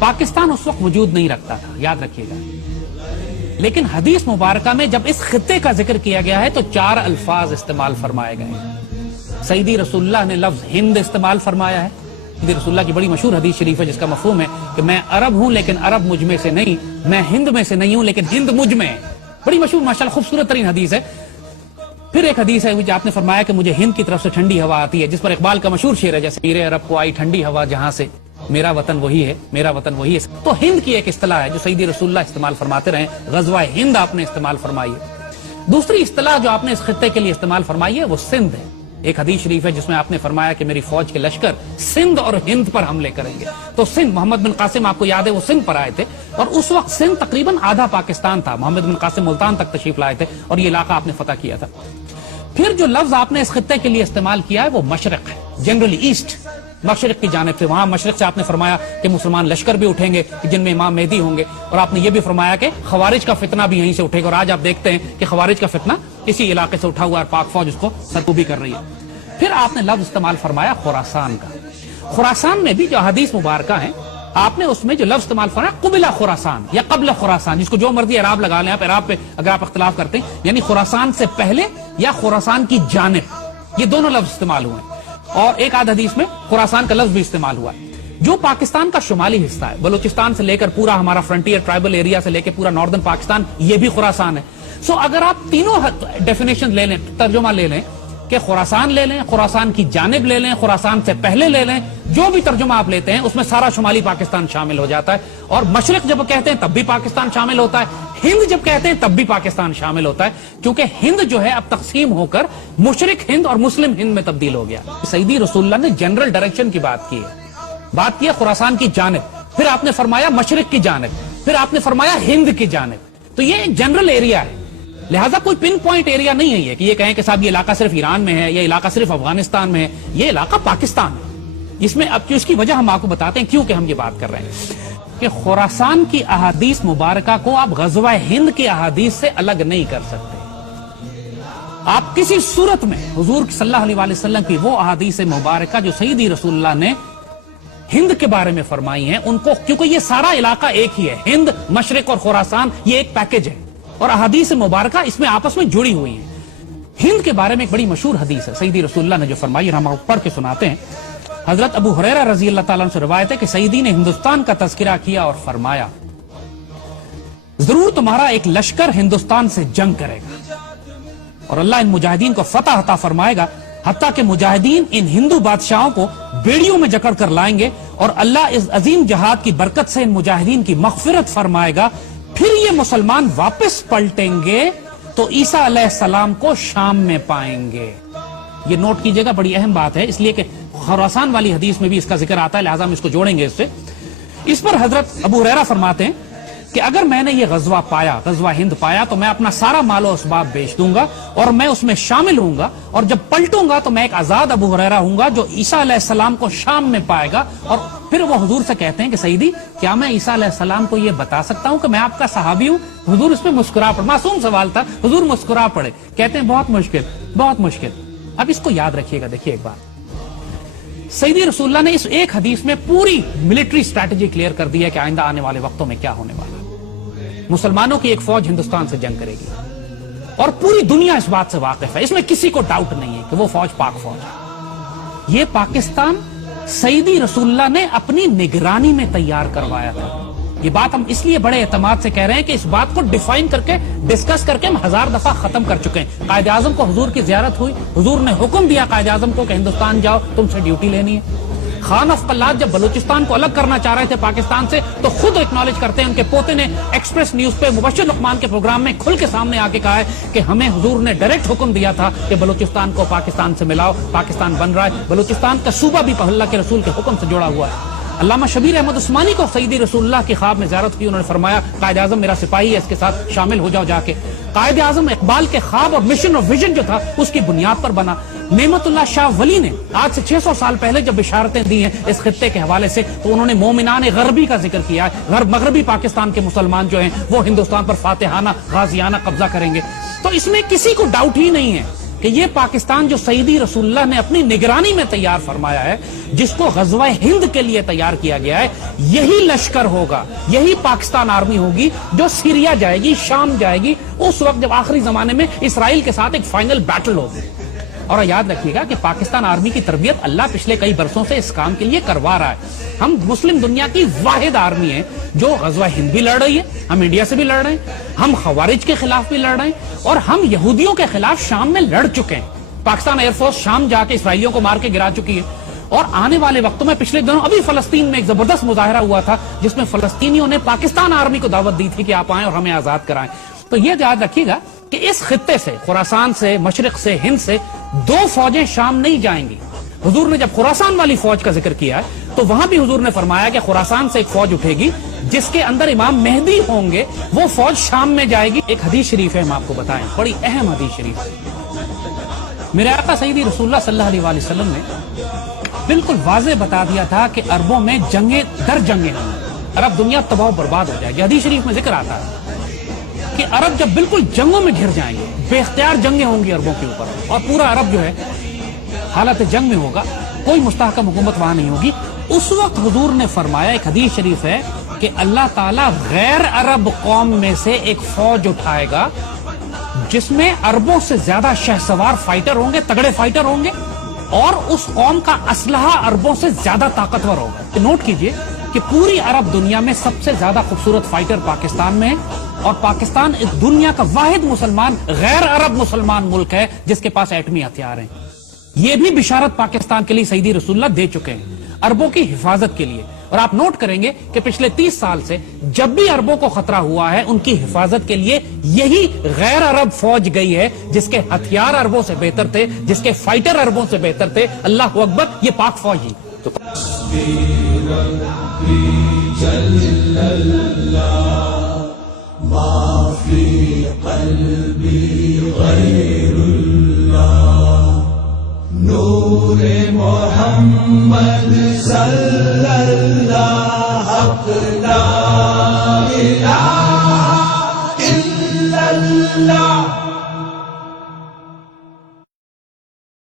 پاکستان اس وقت وجود نہیں رکھتا تھا، یاد رکھیے گا، لیکن حدیث مبارکہ میں جب اس خطے کا ذکر کیا گیا ہے تو 4 الفاظ استعمال فرمائے گئے ہیں۔ سیدی رسول اللہ نے لفظ ہند استعمال فرمایا ہے۔ سیدی رسول اللہ کی بڑی مشہور حدیث شریف ہے جس کا مفہوم ہے کہ میں عرب ہوں لیکن عرب مجھ میں سے نہیں، میں ہند میں سے نہیں ہوں لیکن ہند مجھ میں ہے۔ بڑی مشہور ماشاءاللہ خوبصورت ترین حدیث ہے۔ پھر ایک حدیث ہے جو آپ نے فرمایا کہ مجھے ہند کی طرف سے ٹھنڈی ہوا آتی ہے، جس پر اقبال کا مشہور شعر ہے جیسے میرے عرب کو آئی ٹھنڈی ہوا جہاں سے، میرا وطن وہی ہے، میرا وطن وہی ہے۔ تو ہند کی ایک اصطلاح ہے جو سیدی رسول اللہ استعمال فرماتے رہے، غزوہ ہند آپ نے استعمال فرمائی ہے۔ دوسری اصطلاح جو آپ نے اس خطے کے لیے استعمال فرمائی ہے وہ سندھ ہے۔ ایک حدیث شریف ہے جس میں آپ نے فرمایا کہ میری فوج کے لشکر سندھ اور ہند پر حملے کریں گے۔ تو سندھ، محمد بن قاسم آپ کو یاد ہے وہ سندھ پر آئے تھے، اور اس وقت سندھ تقریباً آدھا پاکستان تھا۔ محمد بن قاسم ملتان تک تشریف لائے تھے اور یہ علاقہ آپ نے فتح کیا تھا۔ پھر جو لفظ آپ نے اس خطے کے لیے استعمال کیا ہے وہ مشرق ہے، جنرلی ایسٹ، مشرق کی جانب سے۔ وہاں مشرق سے آپ نے فرمایا کہ مسلمان لشکر بھی اٹھیں گے جن میں امام مہدی ہوں گے، اور آپ نے یہ بھی فرمایا کہ خوارج کا فتنہ بھی یہیں سے اٹھے گا، اور آج آپ دیکھتے ہیں کہ خوارج کا فتنہ اسی علاقے سے اٹھا ہوا ہے اور پاک فوج اس کو سرکوبی کر رہی ہے۔ پھر آپ نے لفظ استعمال فرمایا خراسان کا۔ خراسان میں بھی جو حدیث مبارکہ ہیں آپ نے اس میں جو لفظ استعمال فرمایا قبلہ خراسان یا قبل خراسان، جس کو جو مرضی اعراب لگا لیں آپ، اعراب پہ اگر آپ اختلاف کرتے ہیں یعنی خراسان سے پہلے یا خراسان کی جانب، یہ دونوں لفظ استعمال ہوئے ہیں، اور ایک آدھ حدیث میں خراسان کا لفظ بھی استعمال ہوا ہے۔ جو پاکستان کا شمالی حصہ ہے، بلوچستان سے لے کر پورا ہمارا فرنٹیئر ٹرائبل ایریا سے لے کے پورا ناردرن پاکستان، یہ بھی خراسان ہے۔ سو اگر آپ تینوں ڈیفینیشن لے لیں، ترجمہ لے لیں کہ خراسان لے لیں، خراسان کی جانب لے لیں، خراسان سے پہلے لے لیں، جو بھی ترجمہ آپ لیتے ہیں اس میں سارا شمالی پاکستان شامل ہو جاتا ہے، اور مشرق جب کہتے ہیں تب بھی پاکستان شامل ہوتا ہے، ہند جب کہتے ہیں تب بھی پاکستان شامل ہوتا ہے، کیونکہ ہند جو ہے اب تقسیم ہو کر مشرق ہند اور مسلم ہند میں تبدیل ہو گیا۔ سیدی رسول اللہ نے جنرل ڈائریکشن کی بات کی ہے خراسان کی جانب، پھر آپ نے فرمایا مشرق کی جانب، پھر آپ نے فرمایا ہند کی جانب، تو یہ ایک جنرل ایریا ہے، لہذا کوئی پن پوائنٹ ایریا نہیں ہے یہ کہ یہ کہیں کہ صاحب یہ علاقہ صرف ایران میں ہے، یہ علاقہ صرف افغانستان میں ہے، یہ علاقہ پاکستان ہے۔ اس میں اب اس کی وجہ ہم آپ کو بتاتے ہیں کیوں کہ ہم یہ بات کر رہے ہیں کہ خراسان کی احادیث مبارکہ کو آپ غزوہ ہند کی احادیث سے الگ نہیں کر سکتے۔ آپ کسی صورت میں حضور صلی اللہ علیہ وآلہ وسلم کی وہ احادیث مبارکہ جو سیدی رسول اللہ نے ہند کے بارے میں فرمائی ہیں ان کو، کیونکہ یہ سارا علاقہ ایک ہی ہے، ہند، مشرق اور خراسان یہ ایک پیکج ہے، اور احادیث مبارکہ اس میں آپس میں جڑی ہوئی ہیں۔ ہند کے بارے میں ایک بڑی مشہور حدیث ہے سیدی رسول اللہ نے جو فرمائی، اور ہم آپ پڑھ کے سناتے ہیں۔ حضرت ابو ہریرہ رضی اللہ تعالیٰ عنہ سے روایت ہے کہ سیدی نے ہندوستان کا تذکرہ کیا اور فرمایا ضرور تمہارا ایک لشکر ہندوستان سے جنگ کرے گا، اور اللہ ان مجاہدین کو فتح عطا فرمائے گا، حتیٰ کہ مجاہدین ان ہندو بادشاہوں کو بیڑیوں میں جکڑ کر لائیں گے، اور اللہ اس عظیم جہاد کی برکت سے ان مجاہدین کی مغفرت فرمائے گا۔ پھر یہ مسلمان واپس پلٹیں گے تو عیسیٰ علیہ السلام کو شام میں پائیں گے۔ یہ نوٹ کیجئے گا، بڑی اہم بات ہے، اس لیے کہ خراسان والی حدیث میں بھی اس کا ذکر آتا ہے، لہذا ہم اس کو جوڑیں گے اس سے۔ اس پر حضرت ابو ہریرہ فرماتے ہیں کہ اگر میں نے یہ غزوہ پایا، غزوہ ہند پایا، تو میں اپنا سارا مال و اسباب بیچ دوں گا اور میں اس میں شامل ہوں گا، اور جب پلٹوں گا تو میں ایک آزاد ابو ہریرہ ہوں گا جو عیسیٰ علیہ السلام کو شام میں پائے گا۔ اور پھر وہ حضور سے کہتے ہیں کہ سیدی کیا میں عیسیٰ علیہ السلام کو یہ بتا سکتا ہوں کہ میں آپ کا صحابی ہوں؟ حضور اس پہ مسکرا پڑے، معصوم سوال تھا، حضور مسکرا پڑے، کہتے ہیں بہت مشکل، بہت مشکل۔ اب اس کو یاد رکھیے گا، دیکھیے ایک بات، سیدی رسول اللہ نے اس ایک حدیث میں پوری ملٹری سٹریٹجی کلیئر کر دی ہے کہ آئندہ آنے والے وقتوں میں کیا ہونے والا۔ مسلمانوں کی ایک فوج ہندوستان سے جنگ کرے گی، اور پوری دنیا اس بات سے واقف ہے، اس میں کسی کو ڈاؤٹ نہیں ہے کہ وہ فوج پاک فوج ہے۔ یہ پاکستان سیدی رسول اللہ نے اپنی نگرانی میں تیار کروایا تھا۔ یہ بات ہم اس لیے بڑے اعتماد سے کہہ رہے ہیں کہ اس بات کو ڈیفائن کر کے، ڈسکس کر کے ہم 1000 دفعہ ختم کر چکے ہیں۔ قائد اعظم کو حضور کی زیارت ہوئی، حضور نے حکم دیا قائد اعظم کو کہ ہندوستان جاؤ، تم سے ڈیوٹی لینی ہے۔ خان آف قلات جب بلوچستان کو الگ کرنا چاہ رہے تھے پاکستان سے تو خود اکنالج کرتے ہیں، ان کے پوتے نے ایکسپریس نیوز پہ مبشر لقمان کے پروگرام میں کھل کے سامنے آ کے کہا ہے کہ ہمیں حضور نے ڈائریکٹ حکم دیا تھا کہ بلوچستان کو پاکستان سے ملاؤ، پاکستان بن رہا ہے، بلوچستان کا صوبہ بھی اللہ کے رسول کے حکم سے جڑا ہوا ہے۔ علامہ شبیر احمد عثمانی کو سیدی رسول اللہ کی خواب میں زیارت کی، انہوں نے فرمایا قائد اعظم میرا سپاہی ہے، اس کے ساتھ شامل ہو جاؤ جا کے۔ قائد اعظم اقبال کے خواب اور مشن اور ویژن جو تھا اس کی بنیاد پر بنا۔ نعمت اللہ شاہ ولی نے آج سے 600 سال پہلے جب بشارتیں دی ہیں اس خطے کے حوالے سے تو انہوں نے مومنان غربی کا ذکر کیا ہے، مغربی پاکستان کے مسلمان جو ہیں وہ ہندوستان پر فاتحانہ غازیانہ قبضہ کریں گے۔ تو اس میں کسی کو ڈاؤٹ ہی نہیں ہے کہ یہ پاکستان جو سیدی رسول اللہ نے اپنی نگرانی میں تیار فرمایا ہے، جس کو غزوہ ہند کے لیے تیار کیا گیا ہے، یہی لشکر ہوگا، یہی پاکستان آرمی ہوگی جو سیریا جائے گی، شام جائے گی، اس وقت جب آخری زمانے میں اسرائیل کے ساتھ ایک فائنل بیٹل ہوگی۔ اور یاد رکھیے گا کہ پاکستان آرمی کی تربیت اللہ پچھلے کئی برسوں سے اس کام کے لیے کروا رہا ہے۔ ہم مسلم دنیا کی واحد آرمی ہیں جو غزوہ ہند بھی لڑ رہی ہے، ہم انڈیا سے بھی لڑ رہے ہیں، ہم خوارج کے خلاف بھی لڑ رہے ہیں، اور ہم یہودیوں کے خلاف شام میں لڑ چکے ہیں۔ پاکستان ایئر فورس شام جا کے اسرائیلیوں کو مار کے گرا چکی ہے، اور آنے والے وقتوں میں پچھلے دنوں ابھی فلسطین میں ایک زبردست مظاہرہ ہوا تھا جس میں فلسطینیوں نے پاکستان آرمی کو دعوت دی تھی کہ آپ آئیں اور ہمیں آزاد کرائیں۔ تو یہ یاد رکھیے گا کہ اس خطے سے، خراسان سے، مشرق سے، ہند سے 2 فوجیں شام نہیں جائیں گی۔ حضور نے جب خراسان والی فوج کا ذکر کیا ہے تو وہاں بھی حضور نے فرمایا کہ خراسان سے ایک فوج اٹھے گی جس کے اندر امام مہدی ہوں گے، وہ فوج شام میں جائے گی۔ ایک حدیث شریف ہے، ہم آپ کو بتائیں، بڑی اہم حدیث شریف ہے۔ میرے آقا سیدی رسول اللہ صلی اللہ علیہ وسلم نے بالکل واضح بتا دیا تھا کہ عربوں میں جنگیں در جنگیں ہوں، عرب دنیا تباہ و برباد ہو جائے گی۔ حدیث شریف میں ذکر آتا ہے کہ عرب جب بالکل جنگوں میں گھر جائیں گے، بے اختیار جنگیں ہوں گی عربوں کے اوپر، اور پورا عرب جو ہے حالت جنگ میں ہوگا، کوئی مستحکم حکومت وہاں نہیں ہوگی، اس وقت حضور نے فرمایا، ایک حدیث شریف ہے کہ اللہ تعالیٰ غیر عرب قوم میں سے ایک فوج اٹھائے گا جس میں عربوں سے زیادہ شہسوار فائٹر ہوں گے، تگڑے فائٹر ہوں گے، اور اس قوم کا اسلحہ عربوں سے زیادہ طاقتور ہوگا۔ نوٹ کیجئے کہ پوری عرب دنیا میں سب سے زیادہ خوبصورت فائٹر پاکستان میں ہے، اور پاکستان اس دنیا کا واحد مسلمان غیر عرب مسلمان ملک ہے جس کے پاس ایٹمی ہتھیار ہیں۔ یہ بھی بشارت پاکستان کے لیے سیدی رسول اللہ دے چکے ہیں، عربوں کی حفاظت کے لیے۔ اور آپ نوٹ کریں گے کہ پچھلے 30 سال سے جب بھی عربوں کو خطرہ ہوا ہے، ان کی حفاظت کے لیے یہی غیر عرب فوج گئی ہے جس کے ہتھیار عربوں سے بہتر تھے، جس کے فائٹر عربوں سے بہتر تھے۔ اللہ اکبر، یہ پاک فوج ہی تو ما فی قلبی غیر اللہ، نور محمد صلی اللہ، حق لا الہ الا اللہ۔